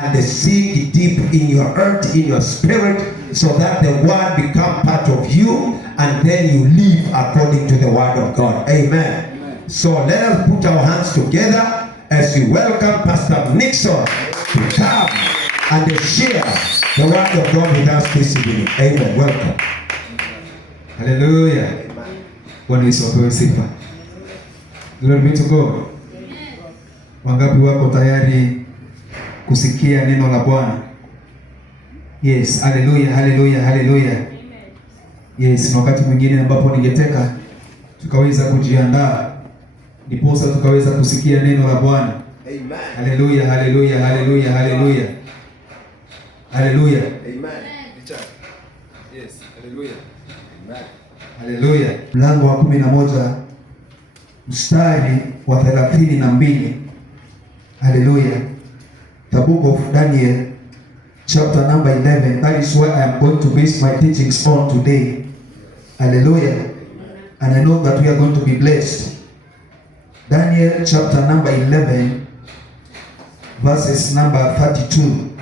and they sink deep in your heart, in your spirit, so that the word become part of you, and then you live according to the word of God. Amen. So let us put our hands together as we welcome Pastor Nixon to come and share the word of God with us this evening. Amen. Welcome. Hallelujah. Bwana Yesu apewe sifa. Glory be to God. Wangapi wako tayari kusikia neno la Bwana? Yes, hallelujah, hallelujah, hallelujah. Yes, na wakati mwingine ambapo ningeteka tukaweza kujiandaa ndiposa tukaweza kusikia neno la Bwana. Amen. Hallelujah, hallelujah, hallelujah, hallelujah. Hallelujah. Amen. Yes, hallelujah. Amen. Hallelujah. Mlango wa 11 mstari wa 32. Hallelujah. The book of Daniel, chapter number 11. That is where I am going to base my teachings on today. Hallelujah. And I know that we are going to be blessed. Daniel chapter number 11, verses number 32.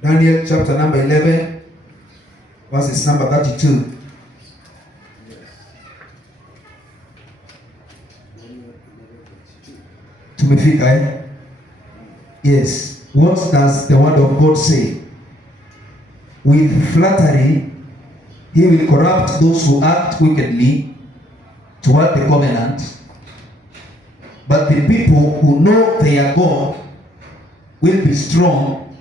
Daniel chapter number 11, verses number 32. Tumefika, eh? Yes. What does the word of God say? With flattery, he will corrupt those who act wickedly toward the covenant. But the people who know their God will be strong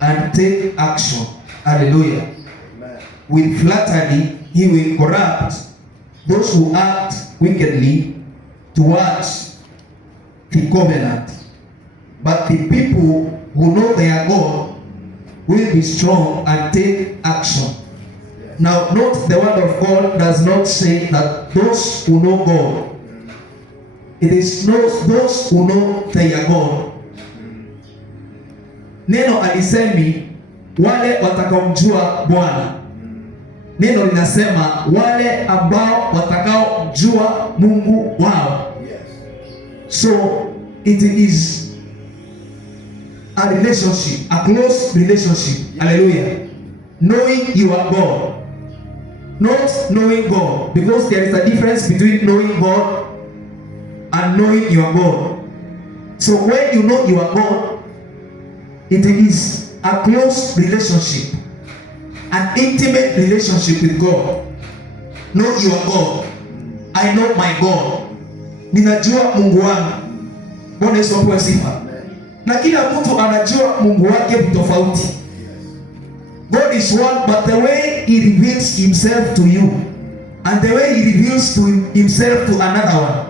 and take action. Hallelujah. Amen. With flattery, he will corrupt those who act wickedly towards the covenant. But the people who know their God will be strong and take action. Now, note the word of God does not say that those who know God. It is not those who know their God. Neno alisemi wale watakaomjua Bwana. Neno linasema wale ambao watakaomjua Mungu wao. So it is a relationship, a close relationship. Hallelujah. Knowing your God, not knowing God, because there is a difference between knowing God and knowing your God. So when you know your God, it is a close relationship, an intimate relationship with God. Know your God. I know my God. Ninajua Mungu wangu. Bwana Yesu apewe sifa. Na kila mtu anajua Mungu wake tofauti. God is one, but the way he reveals himself to you and the way he reveals to himself to another one,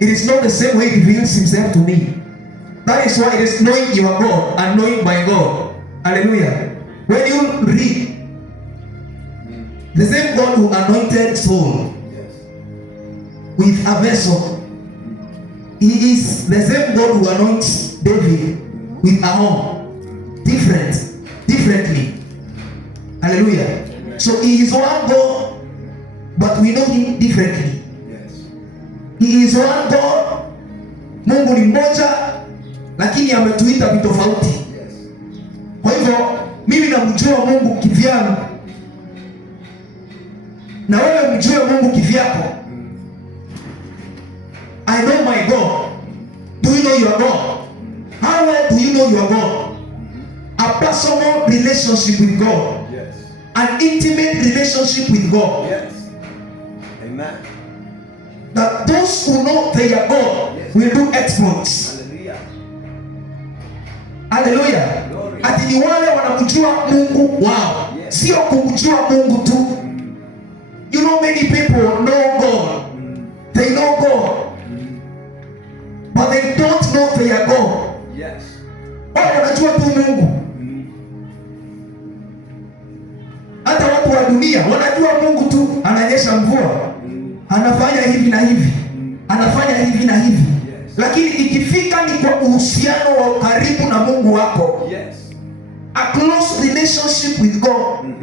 it is not the same way he reveals himself to me. That is why it is knowing your God and knowing my God. Hallelujah. When you read, the same God who anointed Saul with a vessel, he is the same God who anoints David with a horn. Differently. Hallelujah. So he is one God, but we know him differently. He is one God. Mungu ni mmoja, lakini ametuita vitofauti. Kwa hivyo mimi namjua Mungu kivyangu, na wewe mjue Mungu kivyako. I know my God. Do you know your God? How well do you know your God? A personal relationship with God. Yes. An intimate relationship with God. Yes. Amen. That those who know their God, yes, will do exploits. Hallelujah. Ati ni wale wanamjua Mungu wao. Yes. Sio kumjua Mungu tu. You know, many people know God. They know God. But they don't know their God. Yes. Wao wanajua tu Mungu. Hata watu wa dunia wanajua Mungu tu ananyesha mvua. Anafanya hivi na hivi. Anafanya hivi na hivi. Yes. Lakini ikifika ni kwa uhusiano wa karibu na Mungu wako. Yes. A close relationship with God.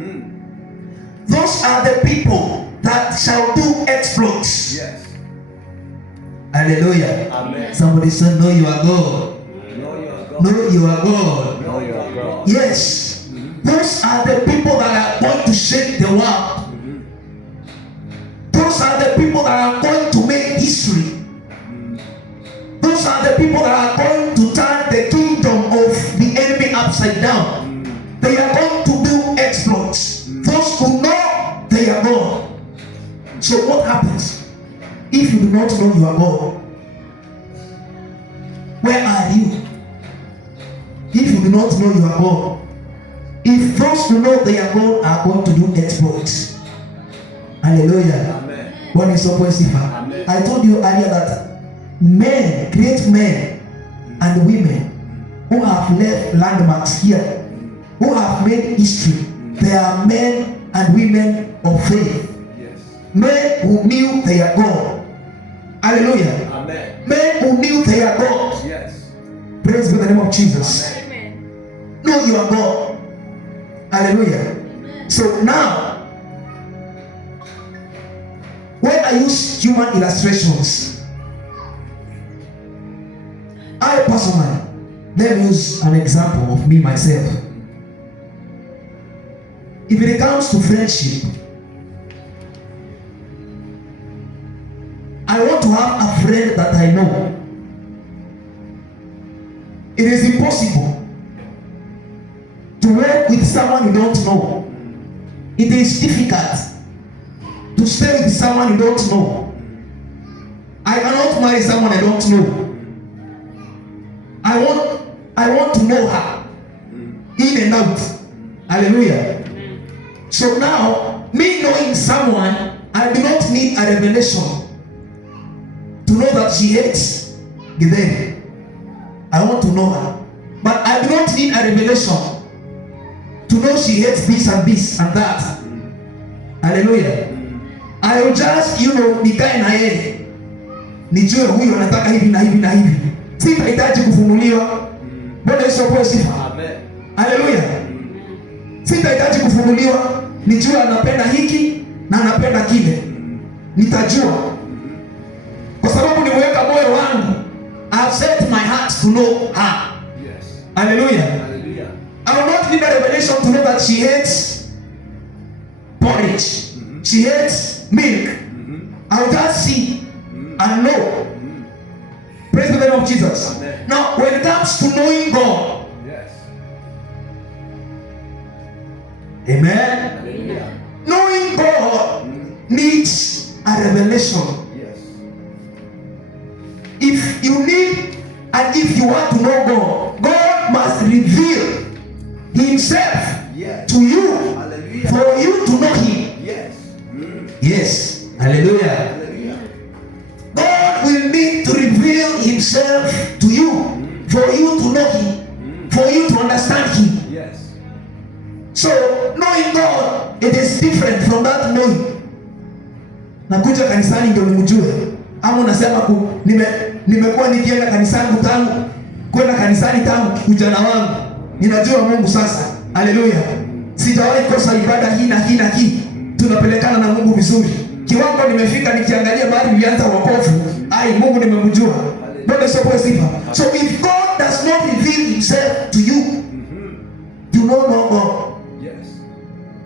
Those are the people that shall do exploits. Yes. Hallelujah. Amen. Somebody said, know you are God. Know you are God. Know you are God. Know you are God. Yes. Those are the people that are going to shake the world. Those are the people that are going to make history. Those are the people that are going to turn the kingdom of the enemy upside down. They are going to do exploits. Those who know they are God. So what happens if you do not know you are God? Where are you? If you do not know you are God, if those who know they are God are going to do exploits. Hallelujah. Amen. One is so positive. I told you earlier that men, great men and women who have left landmarks here, who have made history, they are men and women of faith. Yes. Men who knew they are God. Hallelujah. Amen. Men who knew they are God. Yes. Praise be the name of Jesus. Amen. Know you are God. Hallelujah. So now, when I use human illustrations, I personally, let me use an example of me myself. If it comes to friendship, I want to have a friend that I know. It is impossible to work with someone you don't know. It is difficult to stay with someone you don't know. I cannot marry someone I don't know. I want to know her in and out. Hallelujah. So now, me knowing someone, I do not need a revelation to know that she hates Gideon. I want to know her. But I do not need a revelation to know she hates this and this and that. Hallelujah. I will just, nikae na yeye. Nijue huyu anataka hivi na hivi na hivi. Sitahitaji kufunuliwa. Bwana Yesu apewe sifa. Amen. Hallelujah. Sitahitaji kufunuliwa. Nijue anapenda hiki na anapenda kile. Nitajua. Kwa sababu nimeweka moyo wangu. I have set my heart to know her. Yes. Hallelujah. Hallelujah. I will not need a revelation to know that she hates porridge. She hates milk. I will just see and know. Praise the name of Jesus. Amen. Now, when it comes to knowing God, Yes. amen. Hallelujah. Knowing God needs a revelation. Yes. If you need and if you want to know God, God must reveal Himself Yes. to you Hallelujah. for you to know Him. Yes. Yes. Hallelujah. Hallelujah. God will need to reveal Himself to you for you to know Him, for you to understand Him. Yes. So knowing God, it is different from that knowing. Nakuja kanisani ndio nimjue, ama unasema nimekuwa nikienda kanisani tangu kwenda kanisani tangu ujana wangu, ninajua Mungu sasa. Haleluya. Sijawahi kosa ibada hii na hii na hii, tunapelekana na Mungu vizuri. Kiwango nimefika nikiangalia mahali nilianza wokovu, Mungu nimemjua. Bwana Yesu apewe sifa. So if God does not reveal Himself to you, you don't know God. Yes.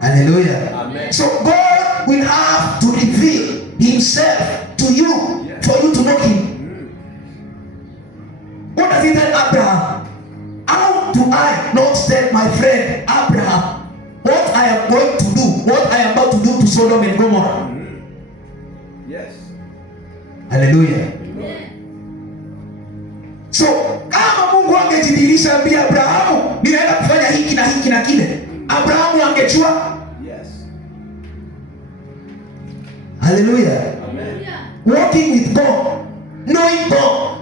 Hallelujah. Amen. So God will have to reveal Himself to you for you to know Him. What does He tell Abraham? How do I not tell my friend Abraham what I am going to do, what I am about to do to Sodom and Gomorrah? Yes. Hallelujah. So kama Mungu angejidhihirisha ambia Abrahamu, ninaenda kufanya hiki na hiki na kile, Abrahamu angejua. Yes. Hallelujah. Amen. Walking with God, knowing God,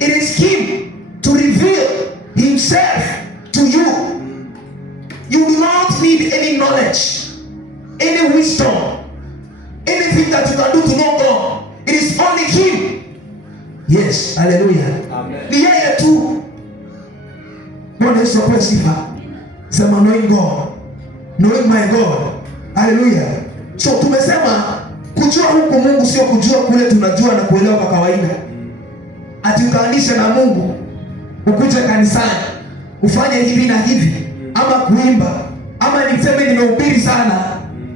it is Him to reveal Himself to you. You do not need any knowledge, any wisdom, anything that you can do to know God. It is only Him. Yes, hallelujah. Amen. Ni yeye tu. Bwana Yesu apewe sifa. Sema knowing God, knowing my God. Hallelujah. So tumesema sio kujua kule tunajua na kuelewa kwa kawaida. Ati ukaanisha na Mungu, ukuje kanisani, ufanye hivi na hivi, ama kuimba, ama niseme nimehubiri sana,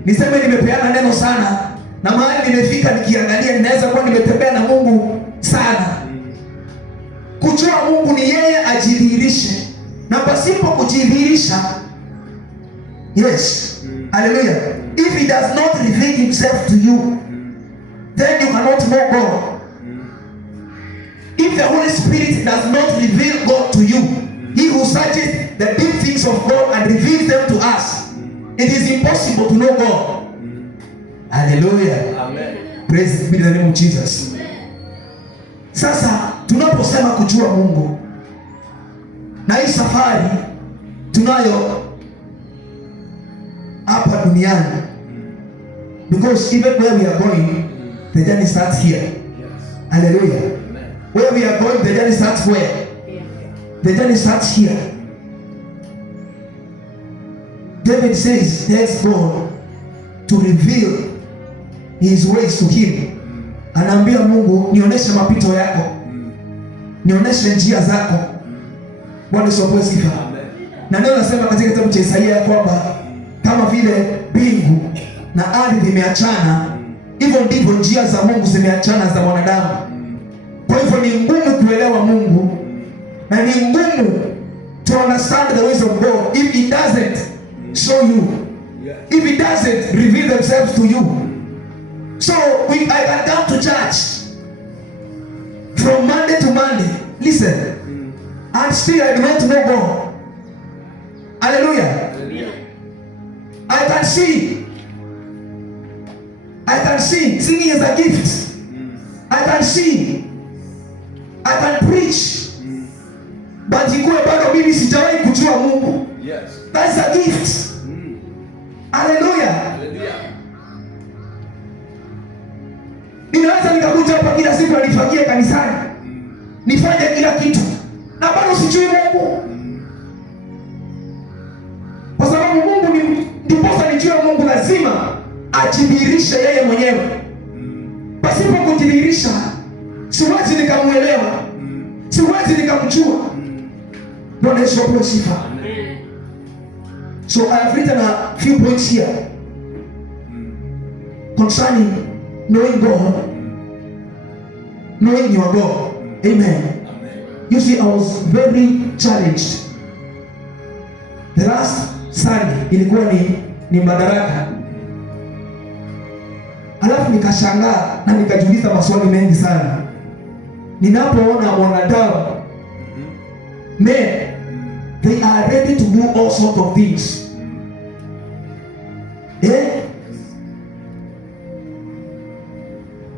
niseme nimepeana neno sana, na mahali nimefika nikiangalia ninaweza kuwa nimetembea na Mungu sana. Kujua Mungu ni yeye ajidhihirishe, na pasipo kujidhihirisha, yes, hallelujah, if he does not reveal himself to you, then you cannot know God. If the Holy Spirit does not reveal God to you, he who searches the deep things of God and reveals them to us, it is impossible to know God. Hallelujah. Amen. Praise be the name of Jesus. Sasa tunaposema kujua Mungu na hii safari tunayo hapa duniani, because even where we are going, the journey starts here. Hallelujah. Where we are going, the journey starts where? The journey starts here. David says, "Thanks God to reveal his ways to him." Anaambia Mungu, nionyeshe mapito yako, nionyeshe njia zako. Bwana asifiwe sifa. Na ndio nasema katika kitabu cha Isaia kwamba kama vile mbingu na ardhi vimeachana, hivyo ndivyo njia za Mungu zimeachana za mwanadamu. Kwa hivyo ni ngumu kuelewa Mungu, na ni ngumu to understand the ways of God if he doesn't show you, if he doesn't reveal themselves to you. So I can come to church from Monday to Monday, listen, and still I do not know God. Hallelujah. I can sing. Singing is a gift. I can sing, I can preach, but ikuwe bado mimi sijawahi kujua Mungu. Yes. That's a gift. Hallelujah. Ninaweza nikakuja hapa kila siku nifagie kanisani, nifanye kila kitu, na bado sijui Mungu. Kwa sababu Mungu ni ndiposa nijue Mungu lazima ajidhihirishe yeye mwenyewe. Pasipo kujidhihirisha siwezi nikamuelewa, siwezi nikamjua. Bwana Yesu apewe sifa. So I have written a few points here concerning knowing God, knowing your God. Amen. You see, I was very challenged. The last Sunday ilikuwa ni Madaraka. Alafu nikashangaa na nikajiuliza maswali mengi sana. Ninapoona wanadamu, men, they are ready to do all sorts of things.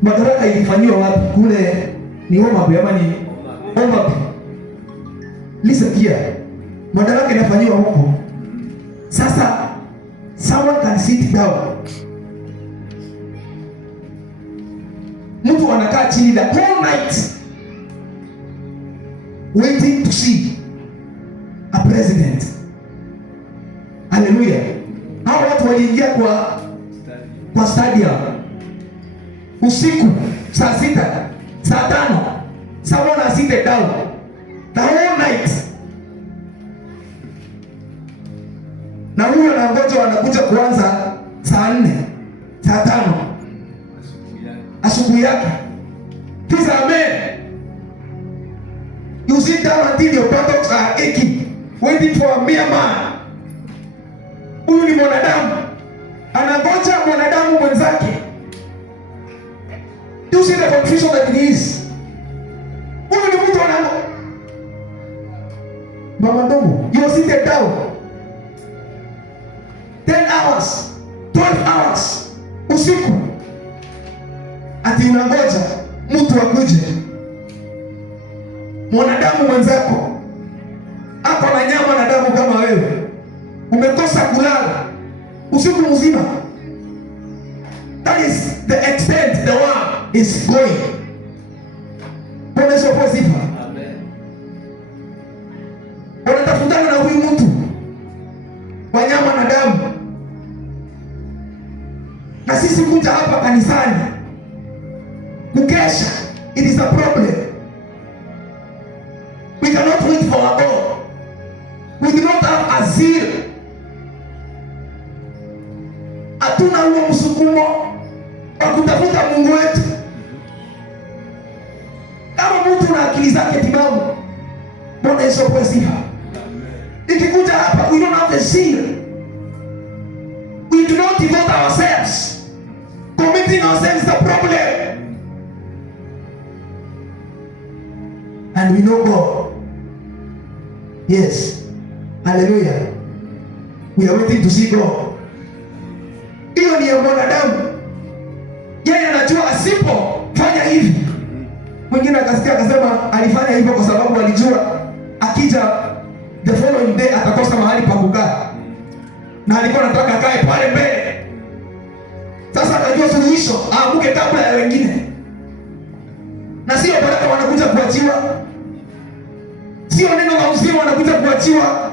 Madaraka ilifanywa wapi? Kule ni Homabay ama ni Homabay? Listen here. Madaraka inafanywa huko. Sasa someone can sit down. Mtu anakaa chini the whole night waiting to see a president. Hallelujah. Hao watu waliingia kwa stadium usiku saa 6, saa 5. Someone has sit down the whole night. Na huyo anangoja wanakuja kuanza saa 4, saa 5 asubuhi yake. These are men. You sit down until your buttocks are aching, waiting for a mere man. Huyu ni mwanadamu, anangoja mwanadamu mwenzake. You see the confusion that it is. Huyu ni mtu anangoja. Mama ndogo, you sit down 10 hours, 12 hours usiku, ati unangoja mtu akuje. Mwanadamu mwenzako hapo na nyama na damu kama wewe, umekosa kulala usiku mzima. That is the extent the world is going. Bwana Yesu asifiwe. Amen. Wanatafutana na huyu mtu kwa nyama na damu, na sisi kuja hapa kanisani pressure. It is a problem. We cannot wait for our God. We do not have a zeal. Hatuna huo msukumo wa kutafuta Mungu wetu. Kama mtu na akili zake timamu, Bwana Yesu apewe sifa. Ikikuja hapa, we don't have the zeal. We do not devote ourselves. Committing ourselves is the problem. And we know God. Yes. Hallelujah. We are waiting to see God. Hiyo ni ya mwanadamu. Yeye anajua asipofanya hivi. Mwingine akasikia akasema alifanya hivyo kwa sababu alijua akija the following day atakosa mahali pa kukaa. Na alikuwa anataka akae pale mbele. Sasa akajua suluhisho, aanguke kabla ya wengine. Na sio baraka wanakuja kuachiwa. Sio neno la uzima wanakuja kuachiwa.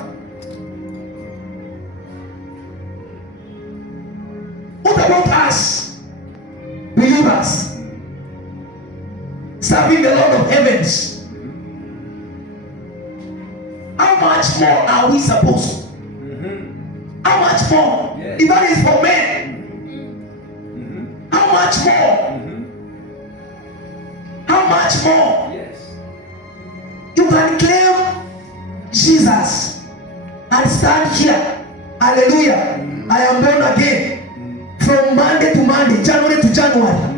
What about us? Believers serving the Lord of heavens. How much more are we supposed? How much more? If that is for men, how much more? How much more? You can claim Jesus and stand here. Hallelujah. I am born again. From Monday to Monday, January to January.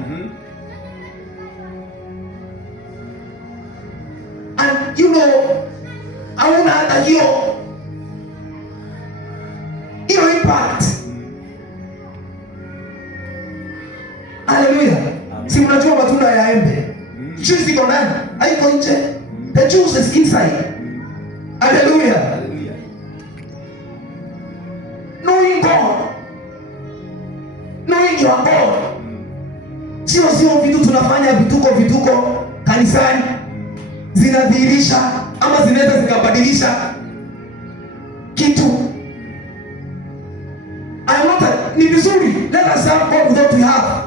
And you know, hauna hata hiyo impact. Hallelujah. Si unajua matunda ya embe. Juice iko ndani, haiko nje. The juice is inside. Hallelujah. Knowing God. Knowing your God. Sio vitu tunafanya vituko kanisani zinadhihirisha ama zinaweza zikabadilisha kitu. Ni vizuri, let us serve God with what we have.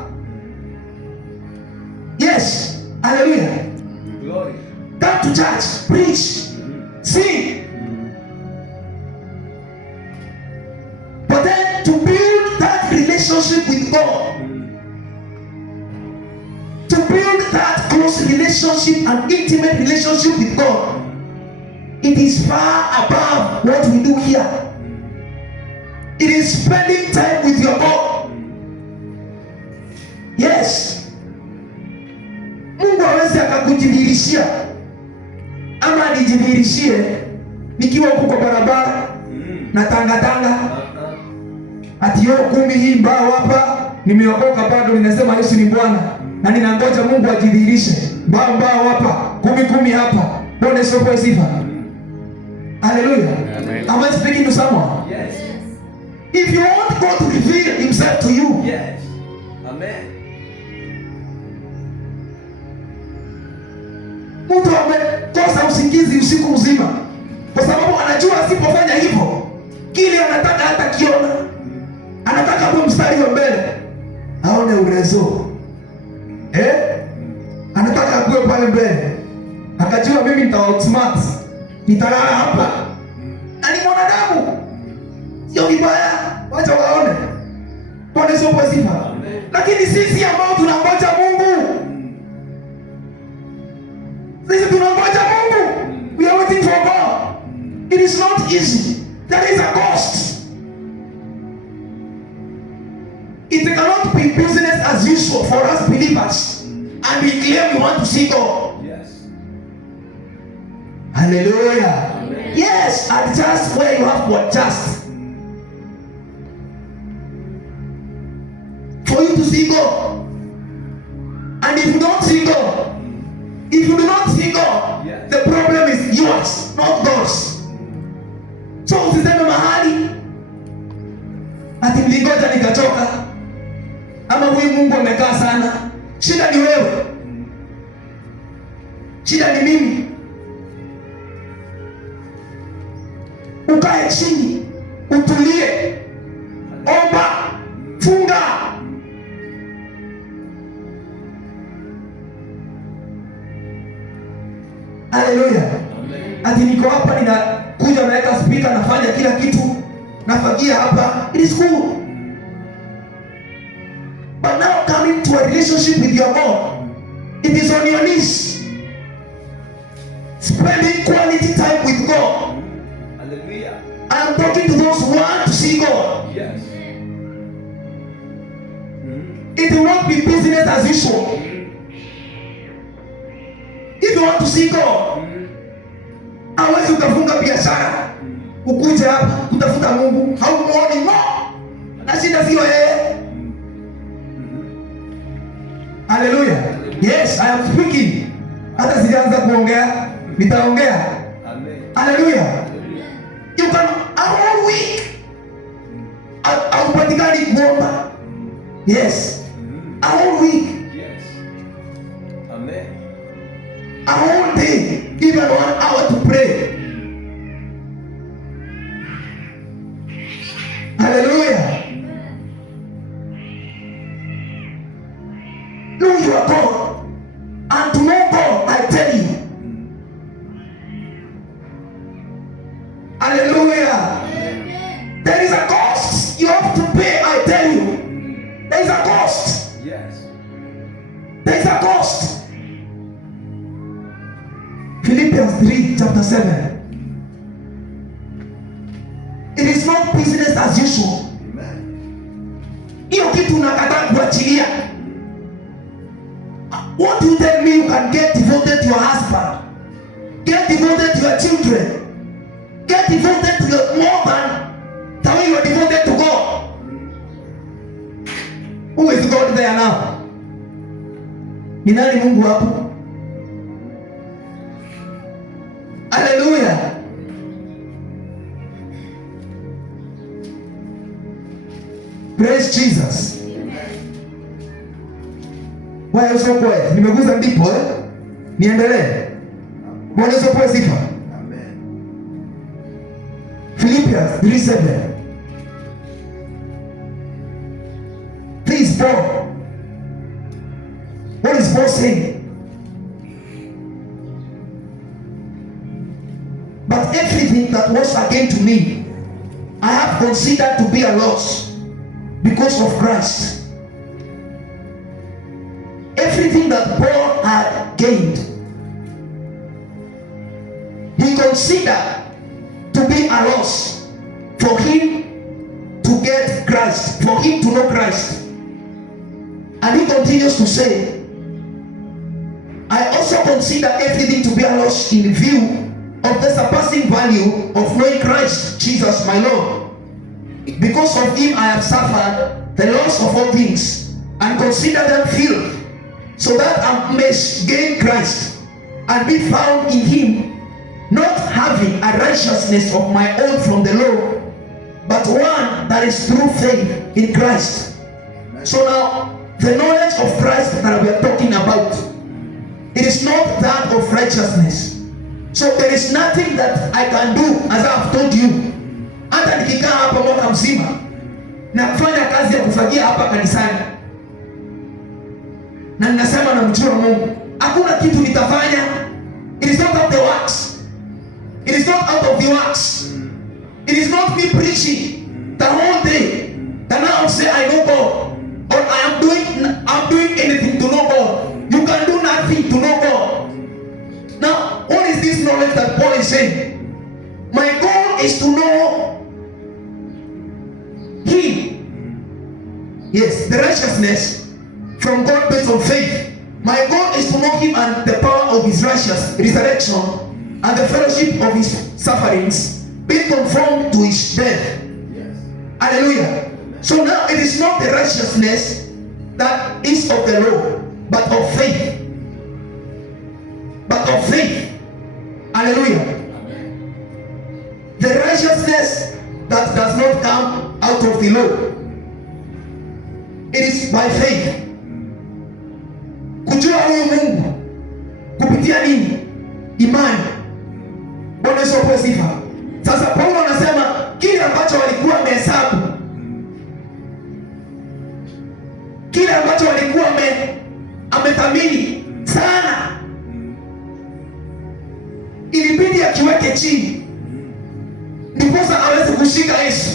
Yes. Hallelujah. Glory. Come to church, preach, sing. But then to build that relationship with God, to build that close relationship and intimate relationship with God, it is far above what we do here. It is spending time with your God. Yes. Mungu hawezi akakujidhihirishia ama nijidhihirishie nikiwa huko kwa barabara na tanga ati yo 10 hii mbao hapa nimeokoka bado ninasema Yesu ni Bwana na ninangoja Mungu ajidhihirishe mbao hapa 10 hapa. Bwana Yesu apewe sifa. Hallelujah. Am I speaking to someone? Yes. If you want God to reveal himself to you, yes. Amen. Mtu amekosa usingizi usiku mzima kwa sababu anajua asipofanya hivyo kile anataka hata kiona. Anataka kuwa mstari wa mbele aone urezo. Anataka kuwa pale mbele. Akajua mimi nitaoutsmart. Nitalala hapa. Ani mwanadamu. Sio vibaya, wacha waone. Bwana Yesu apewe sifa. Lakini sisi ambao tunangoja Mungu, sisi tunangoja Mungu. We are waiting for God. It is not easy. There is a cost. It cannot be business as usual for us believers and we claim we want to see God. Yes. Hallelujah. Amen. Yes, adjust where you have to adjust for you to see God. And if you don't see God, if you do not see God, yes, the problem is yours, not God's. So usiseme mahali ati nilingoja nikachoka ama huyu Mungu amekaa sana. Shida ni wewe. Shida ni mimi. Ukae chini, utulie, omba, funga. Haleluya. Ati niko hapa ninakuja naweka speaker nafanya kila kitu. Nafagia hapa. It is cool. But now coming to a relationship with your God, it is on your knees. Spending quality time with God. Hallelujah. I am talking to those who want to see God. Yes. It will not be business as usual. If you want to see God, hawezi ukafunga biashara ukuje hapa kutafuta Mungu, haumuoni no. Na shida sio yeye. Hallelujah. Yes, I am speaking. Hata sijaanza kuongea, nitaongea. Amen. Hallelujah. You can a whole week haupatikani kuomba. Yes. A whole week. Yes. Amen. A whole day, even 1 hour to pray. Hallelujah. Know your God. And to know God, I tell you. Hallelujah. There is a cost you have to pay, I tell you. There is a cost. Yes. There is a cost. Philippians 3 chapter 7. It is not business as usual. Hiyo kitu unakataa kuachilia. What do you tell me you can get devoted to your husband? Get devoted to your children. Get devoted to your more than the way you are devoted to God. Who is God there now? Ni nani Mungu hapo? Hallelujah. Praise Jesus. Bwana Yesu apewe. Nimeguza ndipo niendelee. Bwana Yesu apewe sifa. Amen. Philippians 3:7. Please, Paul. What is Paul saying? But everything that was again to me, I have considered to be a loss because of Christ. Everything that Paul had gained, he considered to be a loss for him to get Christ, for him to know Christ. And he continues to say, I also consider everything to be a loss in view of the surpassing value of knowing Christ Jesus my Lord. Because of him I have suffered the loss of all things, and consider them filth, so that I may gain Christ, and be found in him, not having a righteousness of my own from the law, but one that is through faith in Christ. So now, the knowledge of Christ that we are talking about, it is not that of righteousness. So there is nothing that I can do, as I have told you. Hata nikikaa hapa mwaka mzima na kufanya kazi ya kufagia hapa kanisani na ninasema na mjua Mungu, hakuna kitu nitafanya. It is not of the works. It is not out of the works. It is not me preaching the whole day that now say I know God, or I'm doing anything to know God. You can do nothing to know God. Now, what is this knowledge that Paul is saying? My goal is to know Him. Yes, the righteousness from God based on faith. My goal is to know Him and the power of His righteous resurrection and the fellowship of His sufferings, being conformed to His death. Yes. Hallelujah. So now it is not the righteousness that is of the law, but of faith. But of faith. Hallelujah. Amen. The righteousness that does not come out of the law. It is by faith. Kujua huyu Mungu kupitia nini? Imani. Bwana Yesu apewe sifa. Sasa Paulo anasema kile ambacho walikuwa wamehesabu, kile ambacho walikuwa amethamini sana, kiweke chini, ndiposa aweze kushika Yesu,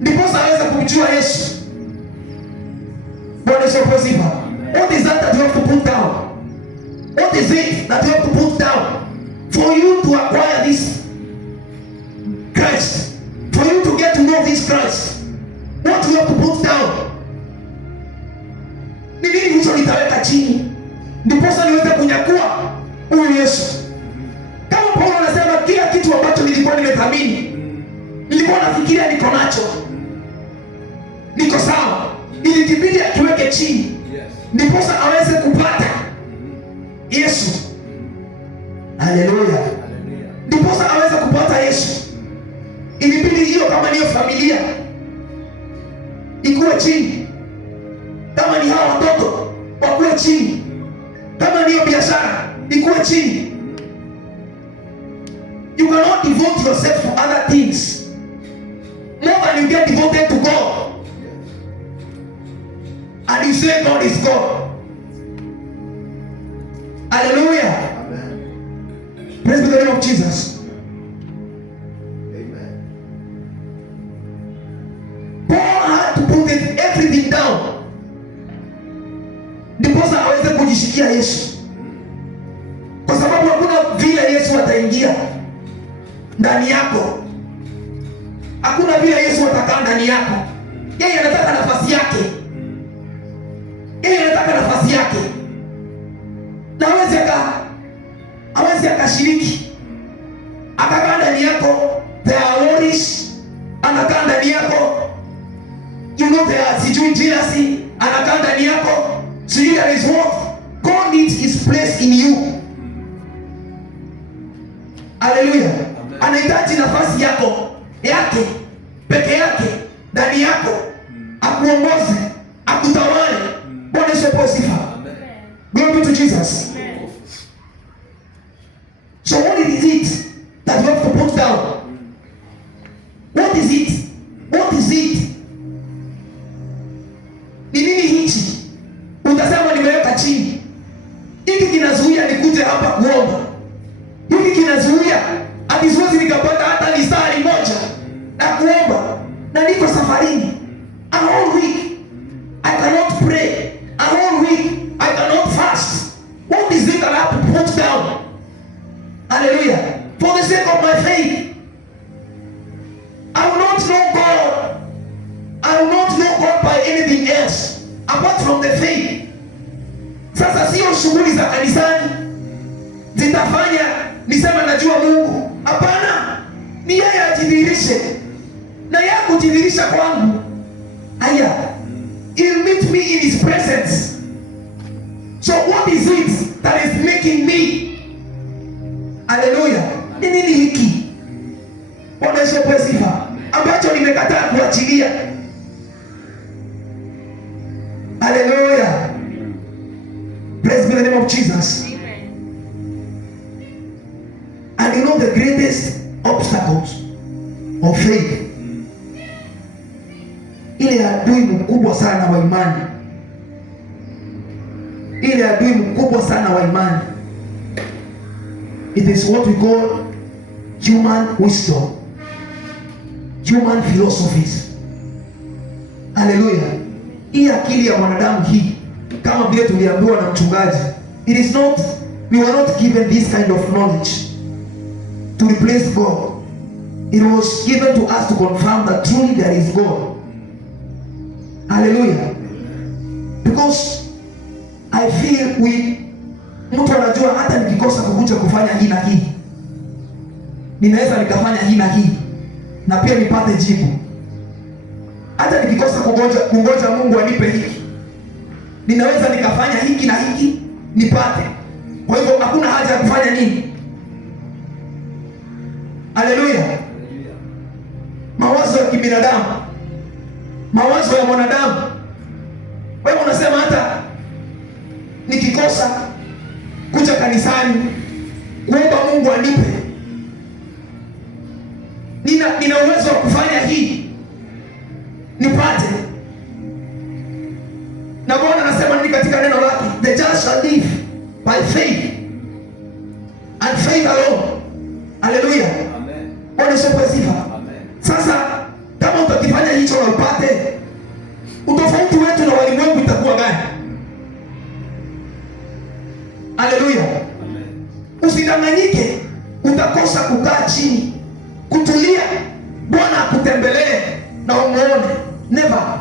ndiposa aweze kumjua Yesu. Bwana Yesu asifiwe. What is that you have to put down? What is it that you have to put down for you to acquire this Christ? For you to get to know this Christ, what you have to put down? Ni nini hicho nitaweka chini ndiposa niweze kunyakua huyu Yesu? Kama Paulo anasema kila kitu ambacho nilikuwa nimethamini, nilikuwa nafikiria niko nacho, niko sawa, ili kibidi akiweke chini ndiposa aweze kupata Yesu. Haleluya. Ndiposa aweze kupata Yesu, ilibidi hiyo, kama niyo familia ikuwe chini, kama ni hawa watoto wakuwe chini, kama niyo biashara ikuwe chini. You cannot devote yourself to other things more than you get devoted to God. And you say God is God. Hallelujah. Amen. Praise the name of Jesus. Amen. Paul had to put everything down ndiposa aweze kujishikia Yesu, kwa sababu hakuna vile Yesu ataingia ndani yako, hakuna vile Yesu atakaa ndani yako. Yeye anataka nafasi yake, yeye anataka nafasi yake, na aweze akashiriki, akakaa ndani yako. There are worries, anakaa ndani yako. You know, there are sijui jealousy, anakaa ndani yako. So there is what God needs His place in you. Hallelujah. Anahitaji nafasi yako yake peke yake ndani yako, akuongoze, akutawale. Bwana Yesu asifiwe. Glory to Jesus. So what is it that you have to put down? What is it? What is it? Ni nini hichi utasema nimeweka chini? Hiki kinazuia nikuje hapa kuomba, hiki kinazuia hadi siwezi nikapata hata lisali moja na kuomba, na niko safarini. A whole week I cannot pray, a whole week I cannot fast. What is it that I have to put down? Hallelujah. For the sake of my faith, I will not know God. I will not know God by anything else apart from the faith. Sasa sio shughuli za kanisani zitafanya niseme najua Mungu. Hapana, ni yeye ajidhihirishe, na yeye kujidhihirisha kwangu. Aya, He'll meet me in His presence. So what is it that is making me? Hallelujah. Ni nini hiki? Bwana Yesu asifiwe. Ambacho nimekataa kuachilia. Hallelujah. Praise be the name of Jesus. And you know the greatest obstacles of faith, ile adui mkubwa sana wa imani, ile adui mkubwa sana wa imani, it is what we call human wisdom, human philosophies. Hallelujah. Hii akili ya mwanadamu hii, kama vile tuliambiwa na mchungaji, it is not, we were not given this kind of knowledge to replace God. It was given to us to confirm that truly there is God. Hallelujah. Because I feel mtu anajua hata nikikosa kukuja kufanya hii na hii, ninaweza nikafanya hii na hii na pia nipate jibu. Hata nikikosa kungoja Mungu anipe hiki, ninaweza nikafanya hiki na hiki nipate. Kwa hivyo hakuna haja ya kufanya nini? Haleluya. Mawazo ya kibinadamu, mawazo ya mwanadamu. Wewe unasema hata nikikosa kuja kanisani kuomba Mungu anipe, nina uwezo wa kufanya hii nipate. Na Bwana anasema nini katika neno lake? The just shall live by faith and faith alone. Haleluya. Amen. Bwana Yesu asifiwe. Amen. Sasa kama utakifanya hicho na upate, utofauti wetu na walimwengu itakuwa gani? Haleluya. Amen. Usidanganyike, utakosa kukaa chini, kutulia, Bwana akutembelee na umuone. Never.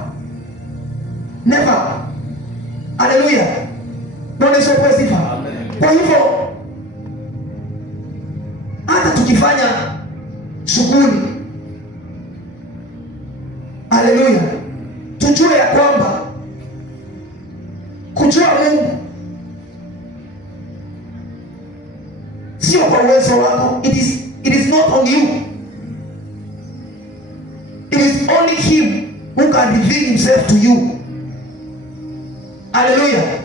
Never. Haleluya. Bwana Yesu asifiwe. Amen. Kwa hivyo hata tukifanya shughuli, haleluya, tujue ya kwamba kujua Mungu sio kwa uwezo wako. It is not on you. It is only him who can reveal himself to you. Hallelujah.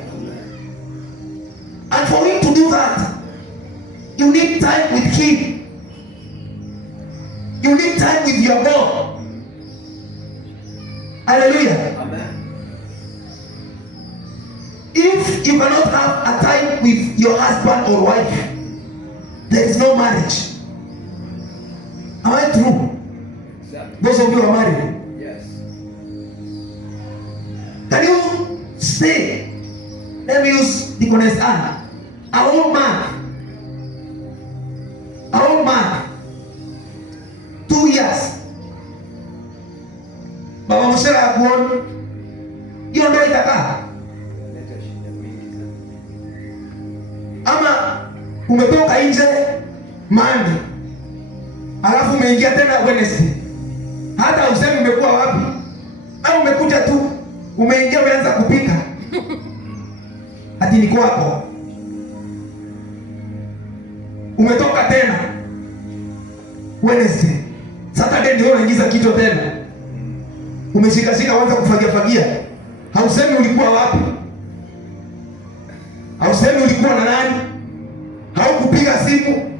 And for him to do that, you need time with him. You need time with your God. Hallelujah. Amen. If you cannot have a time with your husband or wife, there is no marriage. Am I true? Exactly. Those of you who are married, Yes. can you stay? Let me use Deaconess Anna. A old man, 2 years, Baba Mshera akuoni, hiyo ndio itakaa? Leta shida mingi sana. Ama umetoka nje Monday, alafu umeingia tena Wednesday, hata usemi umekuwa wapi, au umekuja tu umeingia umeanza kupika ati ni kwako. Umetoka tena Wednesday, Saturday ndio unaingiza kichwa tena, umeshikashika uanza kufagia, hausemi ulikuwa wapi, hausemi ulikuwa na nani, haukupiga simu,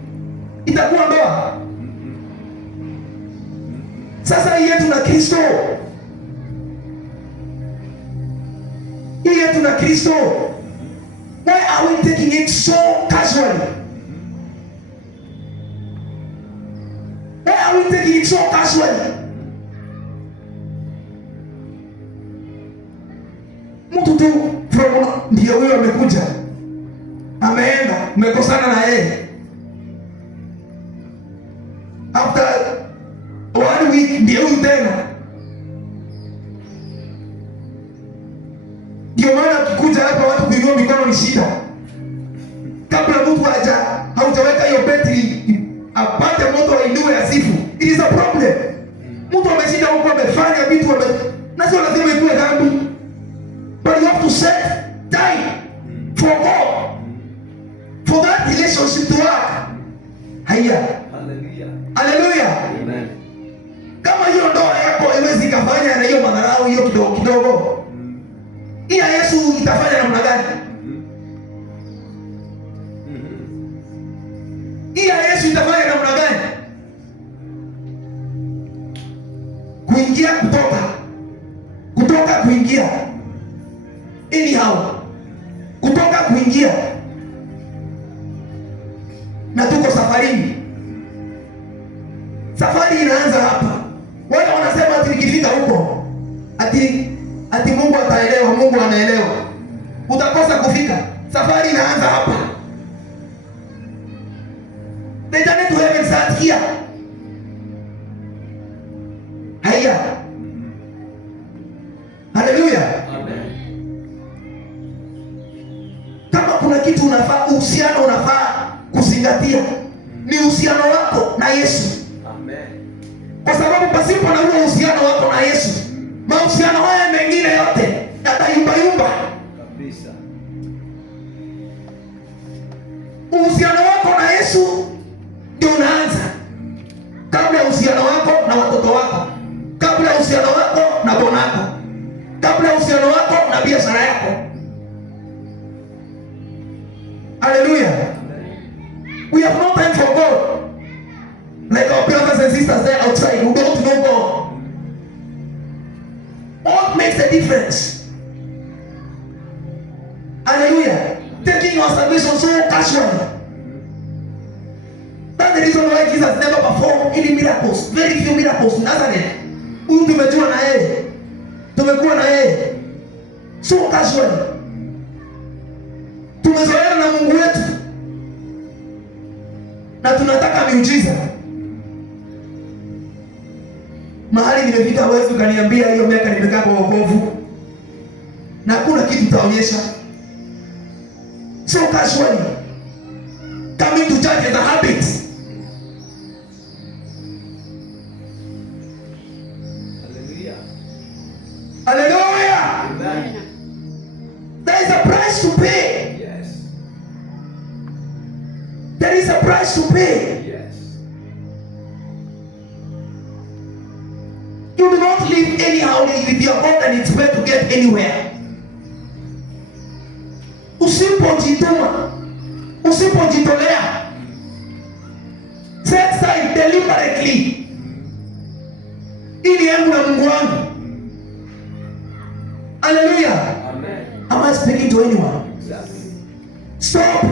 itakuwa ndoa. Sasa hii yetu na Kristo, hii yetu na Kristo, why are we taking it so casually? Why are we taking it so casually? Mtu tu from ndio huyo amekuja, ameenda, mmekosana na yeye, after 1 week ndio huyu tena. Ndio maana ukikuja hapa watu kuinua mikono ni shida. Kabla mtu haujaweka hiyo betri apate moto wainue asifu, it is a problem. Mtu ameshinda huko amefanya vitu na sio lazima ikuwe dhambi, but you have to set time for God, for that relationship to work. Haya, Hallelujah. haleluya. Amen. Kama hiyo ndoa yako haiwezi kafanya na hiyo madharau hiyo kidogo kidogo, hii ya Yesu itafanya namna gani? Hii ya Yesu itafanya namna gani? Kuingia kutoka kuingia, anyhow, kutoka kuingia, na tuko safarini. Safari inaanza hapa. Wale wanasema ati nikifika huko ati Mungu ataelewa. Mungu anaelewa, utakosa kufika. Safari inaanza hapa. The journey to heaven starts here. Haya, haleluya. Amen. Kama kuna kitu unafaa, uhusiano unafaa kuzingatia, ni uhusiano wako na Yesu. Amen. Kwa sababu pasipo na huo uhusiano wako na Yesu, mahusiano haya mengine yote yatayumbayumba. Kabisa. Uhusiano wako na Yesu ndio unaanza, kabla ya uhusiano wako na watoto wako, kabla ya uhusiano wako na bwanako, kabla ya uhusiano wako na biashara yako. Haleluya. We have no time for God. Like our brothers and sisters there outside who don't know God. What makes the difference? Hallelujah. Taking our salvation so casually. That's the reason why Jesus never performed any miracles, very few miracles in Nazareth. Huyu tumejua na yeye, tumekuwa na yeye, so casually tumezoeana na Mungu wetu na tunataka miujiza. Mahali nimefika, hawezi ukaniambia hiyo miaka nimekaa kwa wokovu na hakuna kitu taonyesha. So casually coming to church as a habit. Hallelujah. Amen. There is a price to pay. Yes. There is a price to pay. Yes. You do not live anyhow with your God and expect to get anywhere. Usipojituma, usipojitolea, set aside deliberately, ili yangu na Mungu wangu. Hallelujah. Amen. Am I speaking to anyone? Exactly. Stop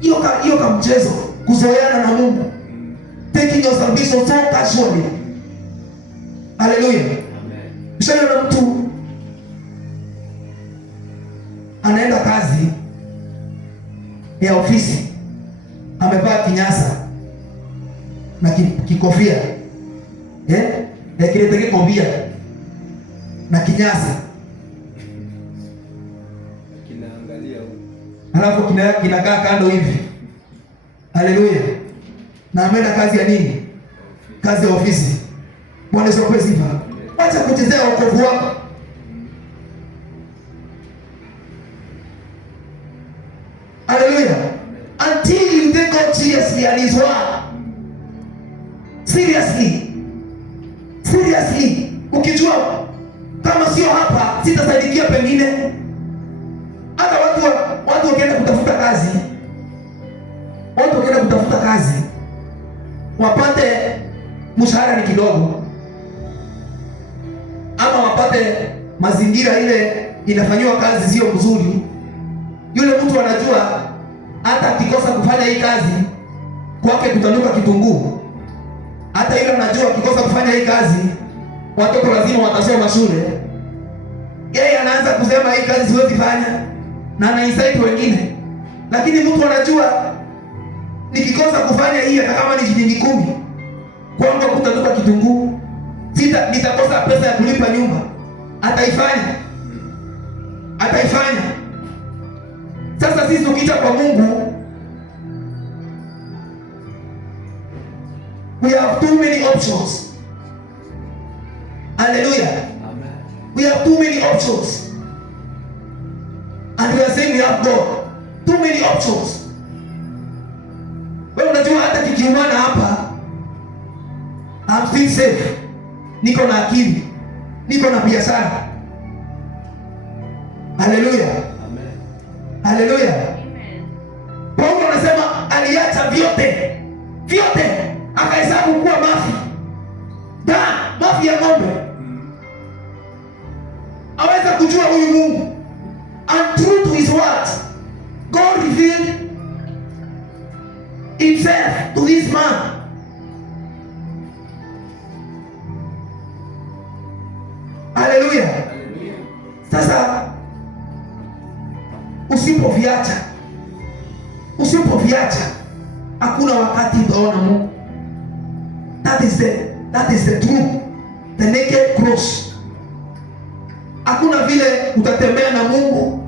hiyo kamchezo, kuzoeana na Mungu, taking your salvation so casually. Hallelujah. Amen. Mshana na mtu anaenda kazi ya ofisi, amevaa kinyasa na kikofia, kile kofia na kinyasa, Kinaangalia huko. alafu kinakaa kando hivi. Haleluya. Na ameenda kazi ya nini? Kazi ya ofisi. Bwana Yesu asifiwe. Acha kuchezea wokovu wako. Haleluya. Until you take God seriously and His word. Seriously. Seriously. Ukijua kama sio hapa sitasaidia pengine. Hata watu wakienda kutafuta kazi, wapate mshahara ni kidogo, ama wapate mazingira ile inafanywa kazi sio mzuri, yule mtu anajua hata akikosa kufanya hii kazi kwake kutanuka kitunguu. Hata yule anajua akikosa kufanya hii kazi watoto lazima watasoma shule. Yeye anaanza kusema hii kazi siwezi fanya na anainsight wengine. Lakini mtu anajua nikikosa kufanya hii hata kama ni shilingi 10 kwangu kutanuka kitunguu, nitakosa pesa ya kulipa nyumba. Ataifanya. Sasa sisi tukija kwa Mungu, we have too many options. Hallelujah. Amen. We have too many options. And we are saying we have God. Too many options. Wewe unajua hata kikiumana hapa, I'm still safe. Niko na akili. Niko na biashara. Hallelujah. Amen. Hallelujah. Amen. Paulo anasema aliacha vyote akahesabu kuwa mafi ya ng'ombe, aweza kujua huyu Mungu. And true to his word, God revealed himself to this man. Hallelujah. Hallelujah. Sasa usipoviacha hakuna wakati utaona Mungu. That is the truth, the naked cross. Hakuna vile utatembea na Mungu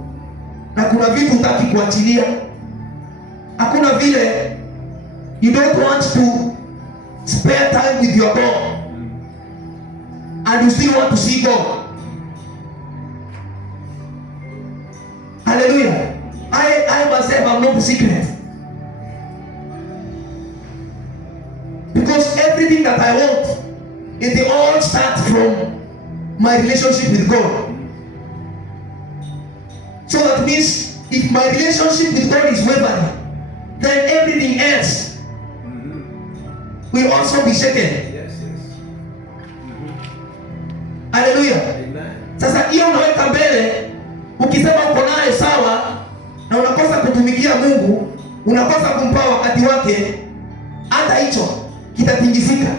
na kuna vitu hutaki kuachilia. Hakuna vile you don't want to spare time with your God and you still want to see God. Hallelujah. I myself am not the secret. Because everything that I want, it all starts from my relationship with God. So that means if my relationship with God is wavering, then everything else will also be shaken. Yes. Hallelujah. Amen. Sasa hiyo unaweka mbele, ukisema uko naye sawa, na unakosa kutumikia Mungu, unakosa kumpa wakati wake, hata hicho kitatingizika,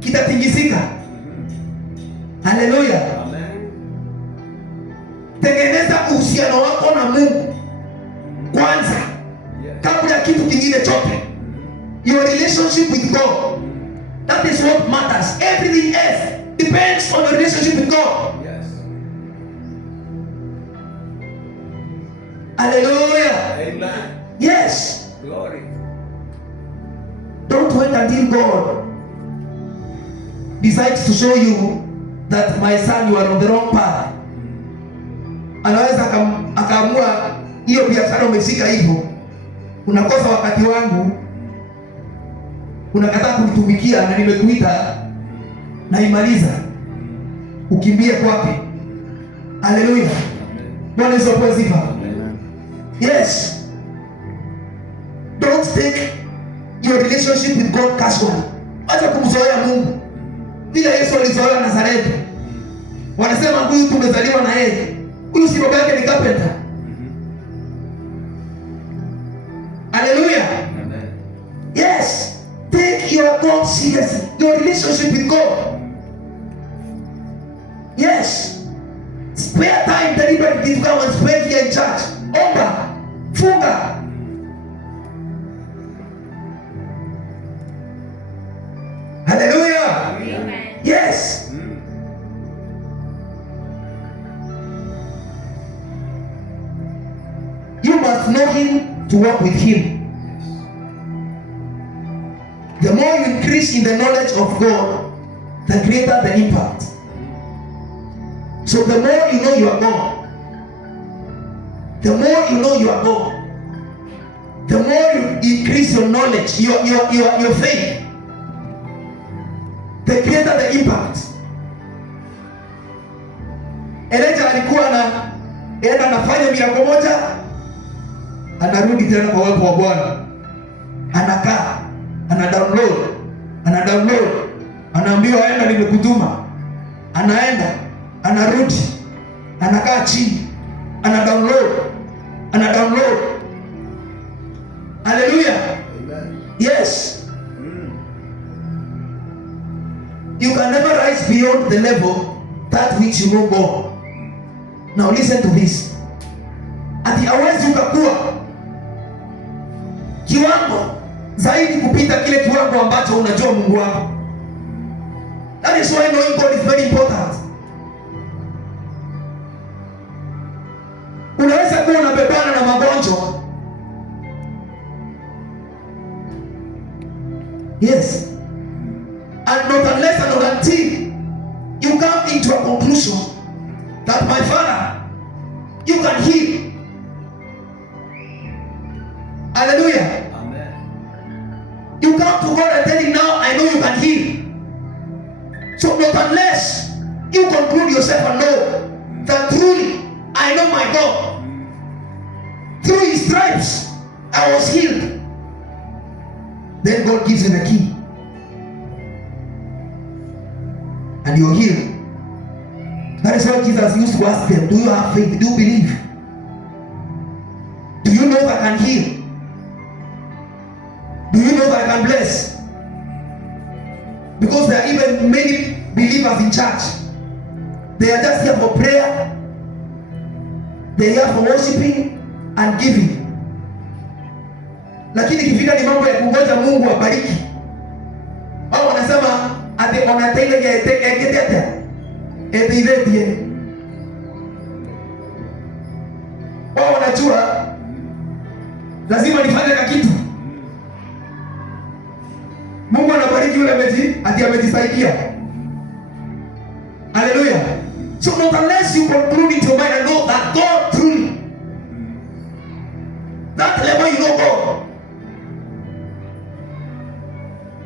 kitatingizika. Haleluya. Tengeneza uhusiano wako na Mungu kwanza, kabla ya kitu kingine chote. Your relationship with God, that is what matters. Everything else depends on your relationship with God. Yes. Hallelujah. Amen. Yes. Glory. Don't wait until God decides to show you that, my son, you are on the wrong path. Anaweza akaamua hiyo biashara umeshika hivyo, unakosa wakati wangu, unakataa kunitumikia na nimekuita na imaliza, ukimbie kwake. Haleluya. Bwana Yesu apewe sifa. Yes. Don't take your relationship with God casually. Acha kumzoea Mungu vile Yesu alizoea Nazareti. Wanasema huyu tumezaliwa na yeye, huyu si baba yake ni carpenter. Hallelujah. Yes. Take your God seriously. Your relationship with God. Yes. Spare time deliberately to come and spend here in church. Omba, funga. Hallelujah. Amen. Yes. You must know Him to walk with Him. The more you increase in the knowledge of God, the greater the impact. So the more you know you are God, the more you know you are God, the more you increase your knowledge, your faith, the greater the impact. Elijah alikuwa enda anafanya miracle moja, anarudi tena kwa uwepo wa Bwana, anakaa, ana download, anaambiwa aenda, nimekutuma, anaenda, anarudi, anakaa chini, ana download. Hallelujah. Yes. You can never rise beyond the level that which you know God. Now listen to this. Ati hawezi ukakuwa kiwango zaidi kupita kile kiwango ambacho unajua Mungu wako. That is why knowing God is very important. Unaweza kuwa unabebana na magonjwa. Yes. And not unless and not until you come into a conclusion that, my Father, you can heal. Hallelujah. Amen. You come to God and tell Him, now I know you can heal. So not unless you conclude yourself and know that truly I know my God, through His stripes I was healed, then God gives you the key and you're healed. That is why Jesus used to ask them, do you have faith? Do you believe? Do you know that I can heal? Do you know that I can bless? Because there are even many believers in church. They are just here for prayer. They are here for worshiping and giving. Lakini kifika ni mambo ya kungoja Mungu abariki. Wao wanasema ati wanatenda getete. Ediletie. Wao wanajua lazima nifanye na kitu. Mungu anabariki yule ati amejisaidia. Hallelujah. So not unless you conclude in your mind and know that God truly, that level you know God.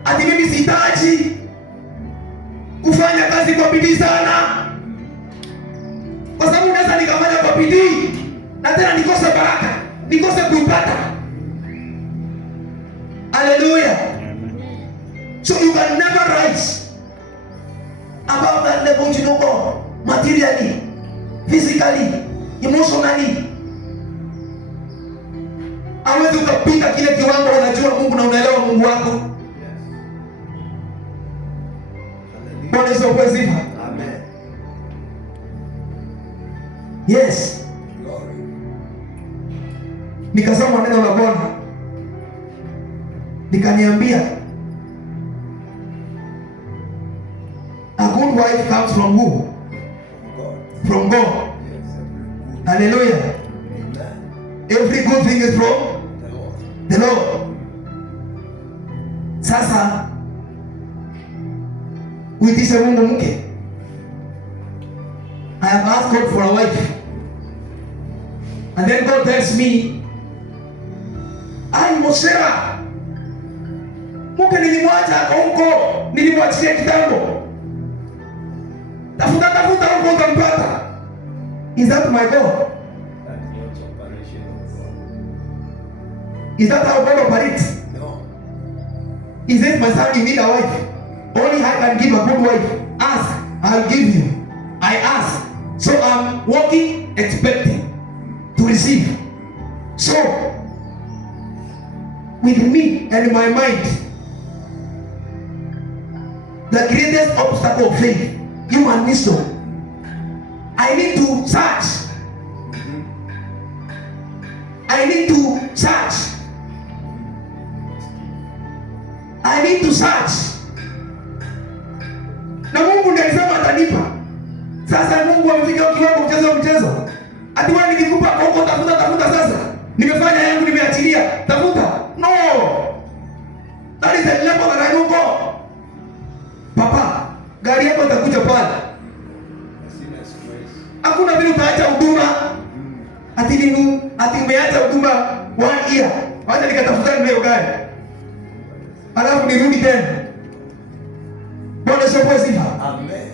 Ati mimi sihitaji kufanya kazi kwa bidii sana, kwa sababu naweza nikafanya kwa bidii na tena nikose baraka, nikose kuipata. Hallelujah. So you can never rise above that level to know God, materially, physically, emotionally. hawezi ukapita kile kiwango unajua Mungu na unaelewa Mungu wako. Bwana Yesu apewe sifa. Amen. Yes. Nikasoma neno la Bwana nikaniambia, a good wife comes from who? From God. Hallelujah. Every good thing is from the Lord. Sasa uitishe Mungu mke. I have asked God for a wife. And then God tells me, Mosera, mke nilimwacha huko, nilimwachilia kitambo. Tafuta huko utampata. Is that my God? Is that how God operates? No. Is it my son, you need a wife? Only I can give a good wife. Ask, I'll give you. I ask. So I'm walking, expecting to receive. So, with me and in my mind, the greatest obstacle of faith, human wisdom, I need to search. I need to search. I need to search. Na Mungu ndiye alisema atanipa. Sasa Mungu amefika kiwango mchezo. Ati wewe nikikupa huko tafuta sasa. Nimefanya yangu, nimeachilia. Tafuta. No. That is the level that I don't go. Papa, gari yako itakuja pale. Hakuna vile utaacha huduma. Ati umeacha huduma 1 year. Wacha nikatafuta nimeo gari. Alafu nirudi tena. Bwana Yesu apewe sifa. Amen.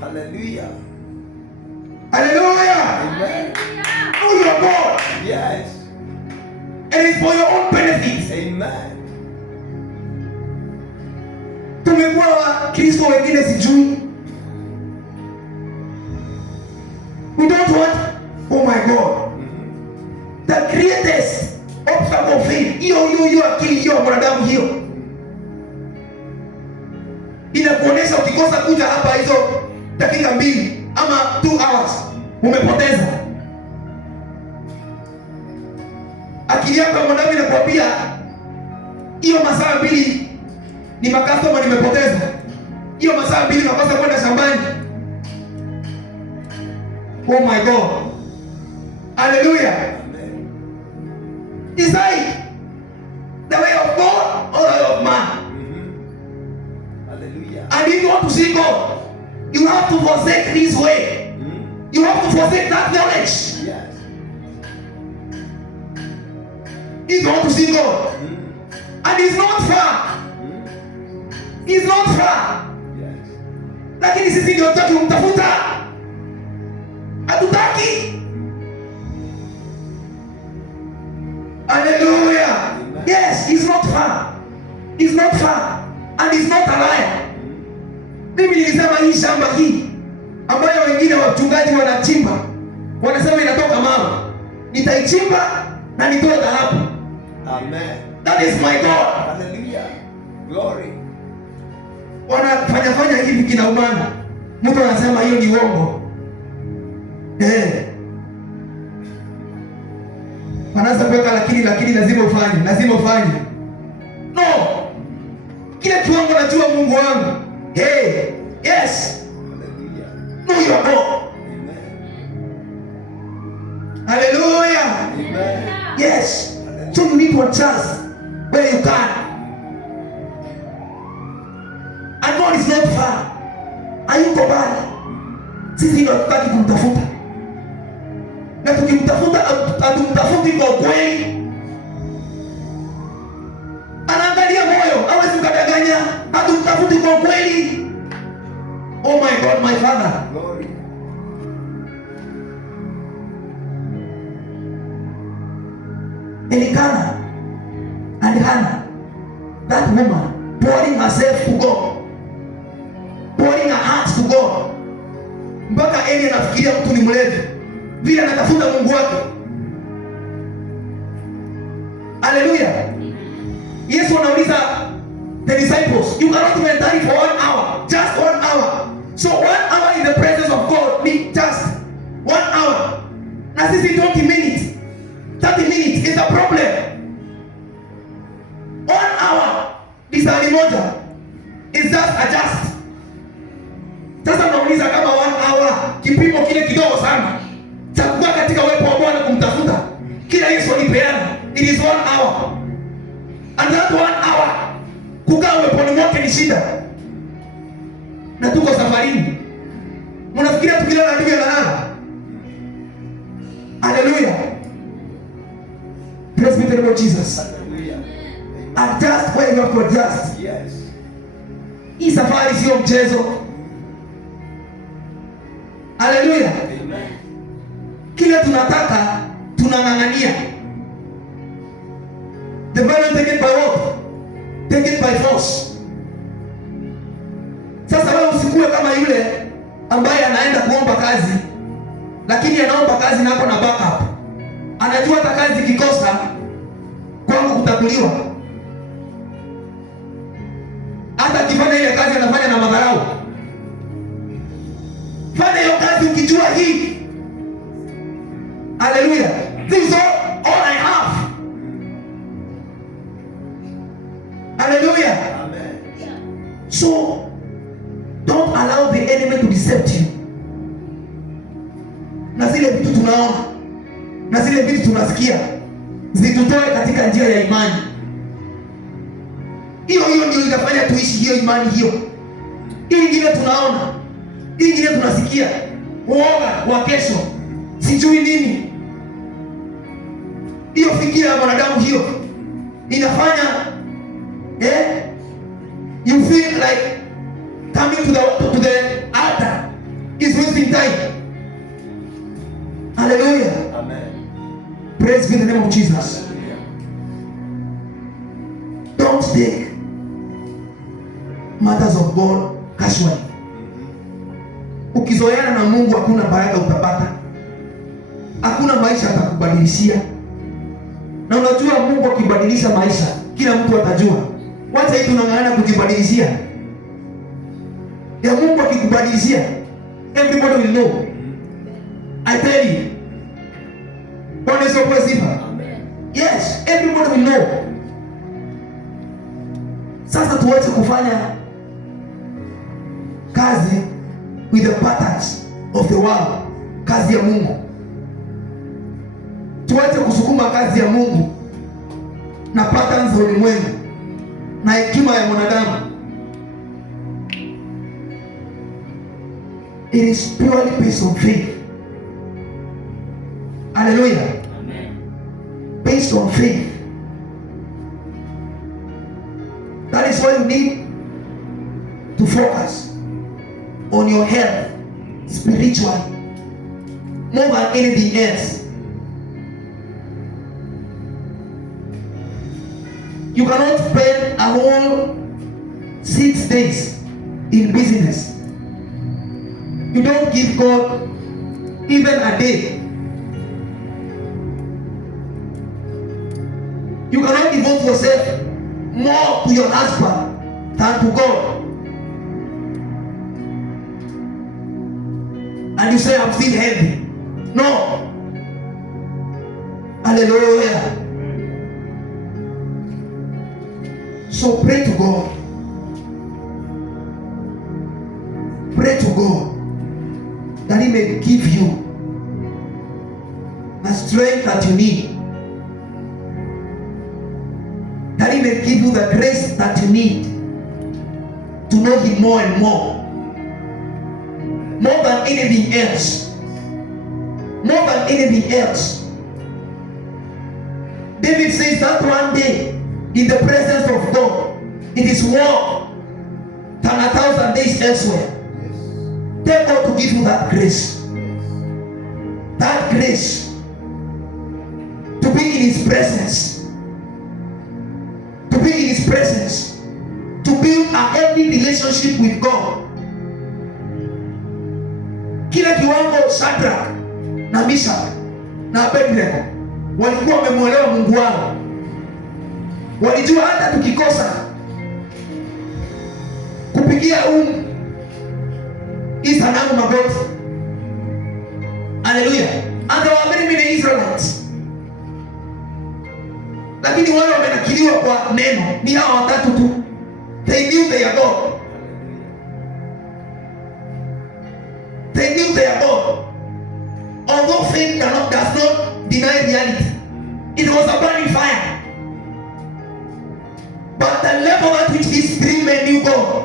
Hallelujah. Hallelujah. Amen. Know your God. Yes. And it's for your own benefit. Amen. Tumekuwa Kristo wengine sijui. We don't want, oh my God, the greatest obstacle of faith. Hiyo akili hiyo mwanadamu hiyo inakuonesha ukikosa kuja hapa hizo dakika 2 ama 2 hours umepoteza. Akili yako ya mwanadamu inakwambia hiyo masaa 2 ni makastoma nimepoteza. Hiyo masaa 2 napaswa kwenda shambani. Oh my God. Hallelujah. Amen. Decide the way of God or the way of man. Hallelujah. And if you want to see God, you have to forsake this way. You have to forsake that knowledge. Yes. If you want to see God. And it's not far. It's not far. Yes. Lakini sisi ndio tutaki kumtafuta. Hatutaki. Hallelujah. Yes, it's not far. It's not far. And it's not a liar. Mimi nilisema hii shamba hii ambayo wengine wachungaji wanachimba, wanasema inatoka mawe, nitaichimba na nitoe dhahabu. Amen. That is my God. Hallelujah. Glory. Wanafanya hivi kinaumana. Mtu anasema hiyo ni uongo. Wanaanza kuweka lakini lazima ufanye. No. Kile kiwango najua Mungu wangu. Yes. Hallelujah. Know your God. Amen. Hallelujah. Amen. Yes. So you need to adjust where you can. And God is not far. Hayuko mbali. Sisi ndio tutaki kumtafuta. Na tukimtafuta hatumtafuti kwa kweli. Anaangalia moyo, hawezi kudanganya. Hatumtafuti kwa kweli. Oh my God, my Father. Glory. Elikana and Hannah, that woman pouring herself to God, pouring her heart to God. Mpaka Eli anafikiria mtu ni mlevi vile anatafuta Mungu wake. Haleluya. Yesu anauliza the disciples, you cannot even tarry for 1 hour, just 1 hour. So 1 hour in the presence of God means just 1 hour. Na sisi 20 minutes, 30 minutes is a problem. 1 hour lisali moja is just adjust. Sasa nauliza kama 1 hour kipimo kile kidogo sana cha kuwa katika uwepo wa Bwana kumtafuta kila Yesu alipeana, it is 1 hour. And that 1 hour kukaa uweponi mwake ni shida. Na tuko safarini. Mnafikiria tukilala ndivyo nalala? Hallelujah. Praise be to the Lord Jesus. Hallelujah. Adjust where you have to adjust. Yes. Hii safari sio mchezo. Hallelujah. Amen. Kile tunataka tunang'ang'ania. The value taken by what? Taken by force. Sasa wewe usikue kama yule ambaye anaenda kuomba kazi, lakini anaomba kazi na hapo na backup. Anajua hata kazi ikikosa kwangu kutakuliwa. Hata akifanya ile kazi anafanya na madharau. Fanya hiyo kazi ukijua hii. Hallelujah. This is all I have. Hallelujah. Amen. So don't allow the enemy to deceive you. Na zile vitu tunaona, na zile vitu tunasikia zitutoe katika njia ya imani. Hiyo ndio itafanya tuishi hiyo imani hiyo. Hii ingine tunaona, hii ingine tunasikia, uoga wa kesho, sijui nini. Hiyo fikira ya mwanadamu hiyo inafanya you feel like coming to the altar is wasting time. Hallelujah. Amen. Praise be the name of Jesus. Hallelujah. Don't take matters of God casually. Ukizoeana na Mungu hakuna baraka utapata. Hakuna maisha atakubadilishia. Na unajua Mungu akibadilisha maisha, kila mtu atajua. Wacha hii tunang'ang'ana kujibadilishia. Ya Mungu akikubadilishia, everybody will know. I tell you. Bwana Yesu asifiwe. Amen. Yes, everybody will know. Sasa tuache kufanya kazi with the patterns of the world, kazi ya Mungu. Tuache kusukuma kazi ya Mungu na patterns za ulimwengu na hekima ya mwanadamu. It is purely based on faith. Hallelujah. Amen. Based on faith. That is why you need to focus on your health spiritually more than anything else. You cannot spend a whole 6 days in business. You don't give God even a day. You cannot devote yourself more to your husband than to God. And you say, I'm still healthy. No. Hallelujah. So pray to God. Pray to God that He may give you the strength that you need. That He may give you the grace that you need to know Him more and more. More than anything else. More than anything else. David says that one day in the presence of God, it is more than 1,000 days elsewhere. Tell God to give you that grace. That grace to be in His presence. To be in His presence. To build a healthy relationship with God. Kile kiwango Shadrach na Meshach na Abednego walikuwa wamemwelewa Mungu wao. Walijua hata tukikosa kupigia hii sanamu magoti. Haleluya. And there were many Israelites. Lakini wale wamenakiliwa kwa neno ni hao watatu tu. They knew their God. They knew their God. Although faith does not deny reality. It was a burning fire. But the level at which these three men knew God,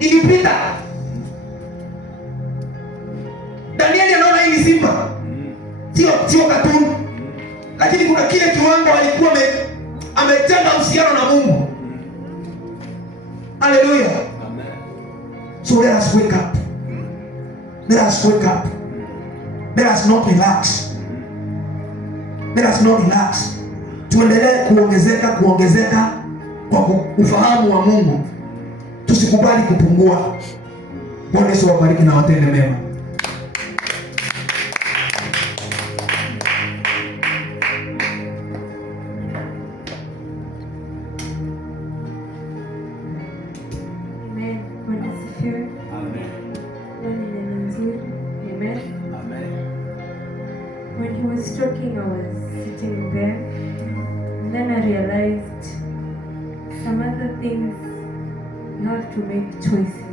ilipita. Danieli anaona hii ni simba, sio katuni, lakini kuna kile kiwango alikuwa amejenga uhusiano na Mungu. Haleluya. So let us wake up. Let us wake up. Let us not relax. Let us not relax. Tuendelee kuongezeka kwa ufahamu wa Mungu. Tusikubali kupungua. Bwana Yesu awabariki na watende mema. When he was talking, I was sitting there, and then I realized some other things, you have to make choices.